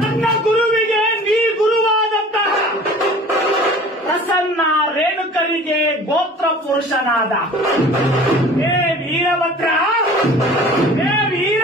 ನನ್ನ ಗುರುವಿಗೆ ನೀ ಗುರುವಾದಂತಹ ಪ್ರಸನ್ನ ರೇಣುಕರಿಗೆ ಗೋತ್ರ ಪುರುಷನಾದ ಹೇ ವೀರಭದ್ರ, ಹೇ ವೀರ